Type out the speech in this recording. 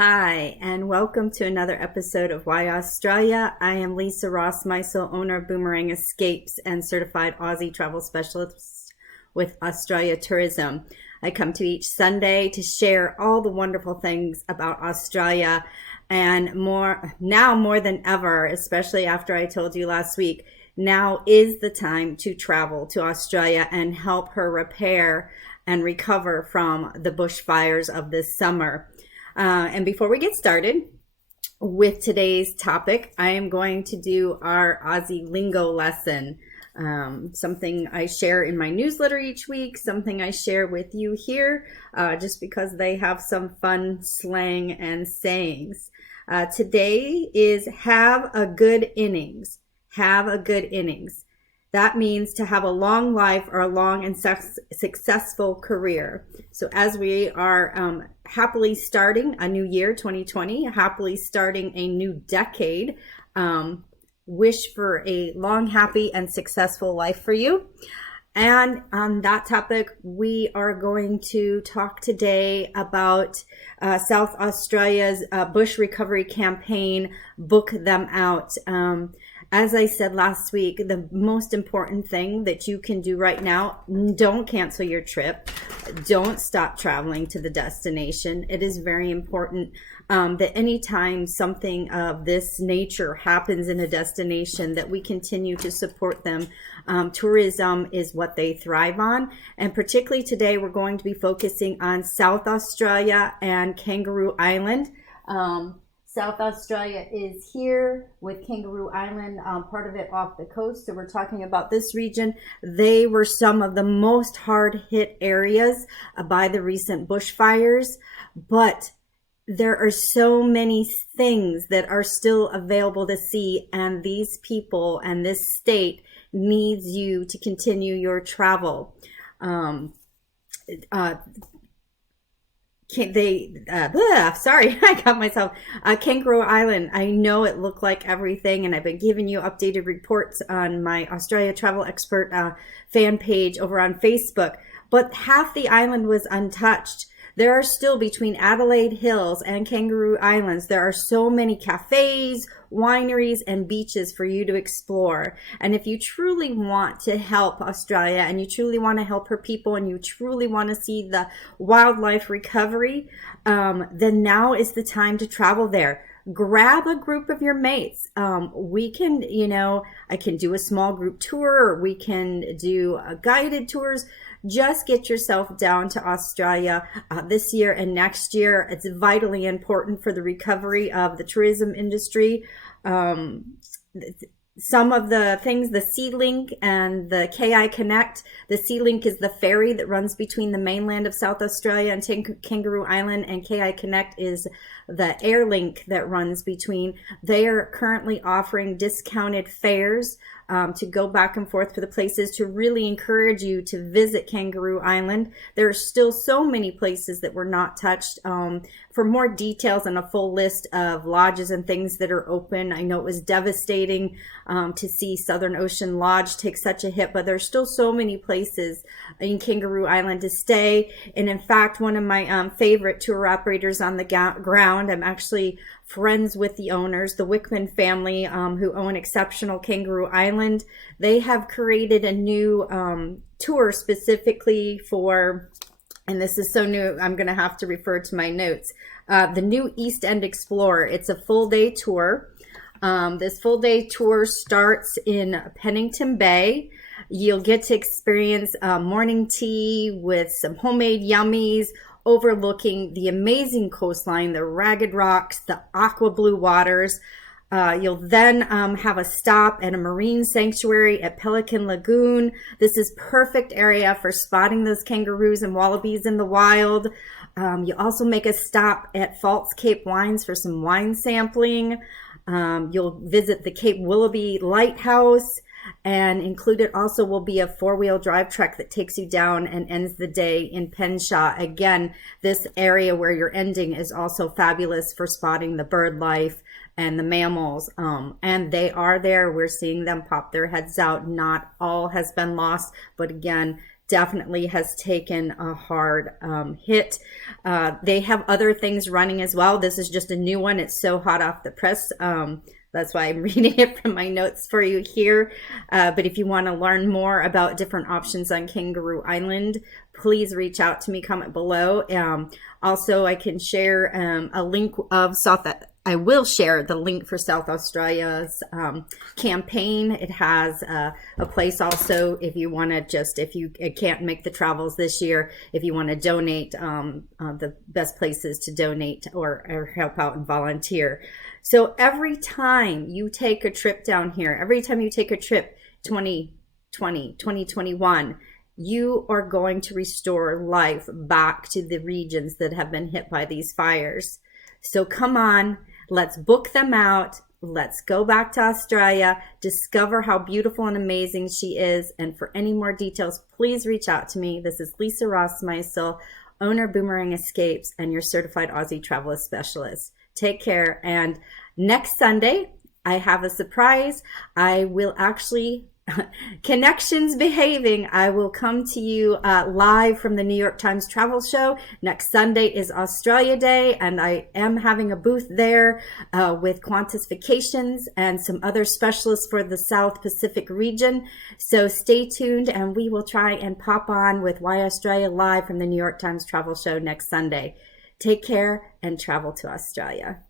Hi, and welcome to another episode of Why Australia. I am Lisa Rossmeissl, owner of Boomerang Escapes and certified Aussie travel specialist with Australia Tourism. I come to each Sunday to share all the wonderful things about Australia and more than ever, especially after I told you last week. Now is the time to travel to Australia and help her repair and recover from the bushfires of this summer. And before we get started with today's topic, I am going to do our Aussie lingo lesson. Something I share in my newsletter each week, something I share with you here, just because they have some fun slang and sayings. Today is have a good innings. Have a good innings. That means to have a long life or a long and successful career. So as we are happily starting a new year, 2020, happily starting a new decade, wish for a long, happy, and successful life for you. And on that topic, we are going to talk today about South Australia's bush recovery campaign, Book Them Out. As I said last week, the most important thing that you can do right now, don't cancel your trip. Don't stop traveling to the destination. It is very important that anytime something of this nature happens in a destination, that we continue to support them. Tourism is what they thrive on. And particularly today, we're going to be focusing on South Australia and Kangaroo Island. South Australia is here with Kangaroo Island, part of it off the coast. So we're talking about this region. They were some of the most hard hit areas by the recent bushfires, but there are so many things that are still available to see, and these people and this state needs you to continue your travel. Sorry, I got myself. Kangaroo Island, I know it looked like everything, and I've been giving you updated reports on my Australia Travel Expert fan page over on Facebook, but half the island was untouched. There are still, between Adelaide Hills and Kangaroo Islands, there are so many cafes, wineries, and beaches for you to explore. And if you truly want to help Australia, and you truly want to help her people, and you truly want to see the wildlife recovery, then now is the time to travel there. Grab a group of your mates. We can, I can do a small group tour, or we can do guided tours. Just get yourself down to Australia this year and next year. It's vitally important for the recovery of the tourism industry. Some of the things, the Sea Link and the KI Connect. The Sea Link is the ferry that runs between the mainland of South Australia and Kangaroo Island, and KI Connect is the air link that runs between. They are currently offering discounted fares to go back and forth for the places, to really encourage you to visit Kangaroo Island. There are still so many places that were not touched. For more details and a full list of lodges and things that are open, I know it was devastating to see Southern Ocean Lodge take such a hit, but there's still so many places in Kangaroo Island to stay. And in fact, one of my favorite tour operators on the ground, I'm actually friends with the owners, the Wickman family, who own Exceptional Kangaroo Island. They have created a new tour specifically for, and this is so new, I'm going to have to refer to my notes, the new East End Explorer. It's a full day tour. This full day tour starts in Pennington Bay. You'll get to experience morning tea with some homemade yummies, overlooking the amazing coastline, the ragged rocks, the aqua blue waters. You'll then have a stop at a marine sanctuary at Pelican Lagoon. This is perfect area for spotting those kangaroos and wallabies in the wild. You also make a stop at False Cape Wines for some wine sampling. You'll visit the Cape Willoughby Lighthouse, and included also will be a four-wheel drive trek that takes you down and ends the day in Penshaw. Again, this area where you're ending is also fabulous for spotting the bird life and the mammals, and they are there. We're seeing them pop their heads out. Not all has been lost, but again, definitely has taken a hard hit. They have other things running as well. This is just a new one. It's so hot off the press. That's why I'm reading it from my notes for you here. But if you want to learn more about different options on Kangaroo Island, please reach out to me, comment below. Also, I can share a link of I will share the link for South Australia's campaign. It has a place also if you want to if you can't make the travels this year, if you want to donate, the best places to donate or help out and volunteer. So every time you take a trip down here, every time you take a trip, 2020, 2021, you are going to restore life back to the regions that have been hit by these fires. So come on, let's book them out. Let's go back to Australia, discover how beautiful and amazing she is. And for any more details, please reach out to me. This is Lisa Rossmeissl, owner Boomerang Escapes, and your certified Aussie travel specialist. Take care. And next Sunday, I have a surprise. I will actually, connections behaving, I will come to you live from the New York Times Travel Show. Next Sunday is Australia Day, and I am having a booth there with Qantas Vacations and some other specialists for the South Pacific region. So stay tuned, and we will try and pop on with Why Australia live from the New York Times Travel Show next Sunday. Take care and travel to Australia.